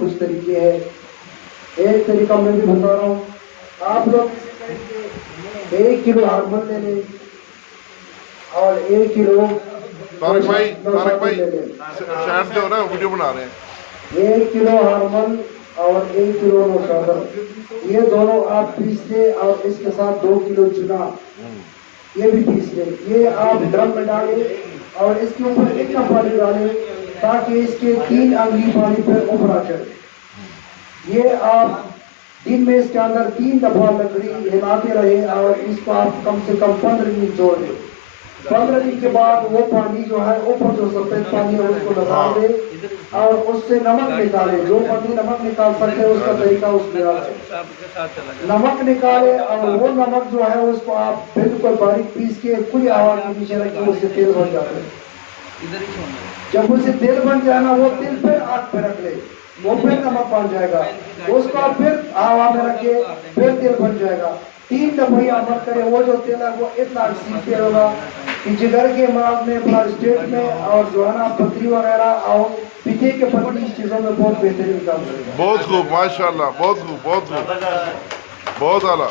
कुछ तरीके हैं। एक तरीका मैं भी बता रहा हूँ, आप लोग ऐसे करेंगे 1 किलो हार्मोन ले लें और 1 किलो तारक भाई नौशाद ले लें। शायद से हो रहा है, वीडियो बना रहे हैं। 1 किलो हार्मोन और 1 किलो नौशाद, ये दोनों आप पीस लें और इसके साथ 2 किलो चूना ये भी पीस लें। ये आप ड्रम में डालें और इसके ऊपर इतना पानी डालें ताकि इसके 3 अंगुली पानी पर ऊपर आ जाए। ये आप दिन में इसके अंदर 3 दफा लकड़ी हिलाते रहे और इसको आप कम से कम 15 दिन छोड़ दें। 15 दिन के बाद वो पानी जो है ऊपर जो सफेद पानी है उसको लगा दे और उससे नमक निकाले। जो पानी नमक निकाल सकते हैं उसका तरीका उसमें नमक निकाले और वो नमक जो है उसको आप बिल्कुल बारीक पीस के खुली हवा के नीचे रखें, उससे तेल बन जाता है। जब उसे तेल बन जाए ना, वो तेल फिर आग पे रख ले, वो फिर नमक बन जाएगा, उसको फिर हवा में रखे, फिर तेल बन जाएगा। 3 दफा अमल करे, वो जो तेल है वो इतना सीखते होगा कि जिगर के मराज में, प्रोस्टेट में और जो है ना पथरी वगैरह और पीछे के पत्नी इस चीज़ों में बहुत बेहतरीन काम करेगा। बहुत खूब, माशाल्लाह, बहुत खूब, बहुत खूब, बहुत आला।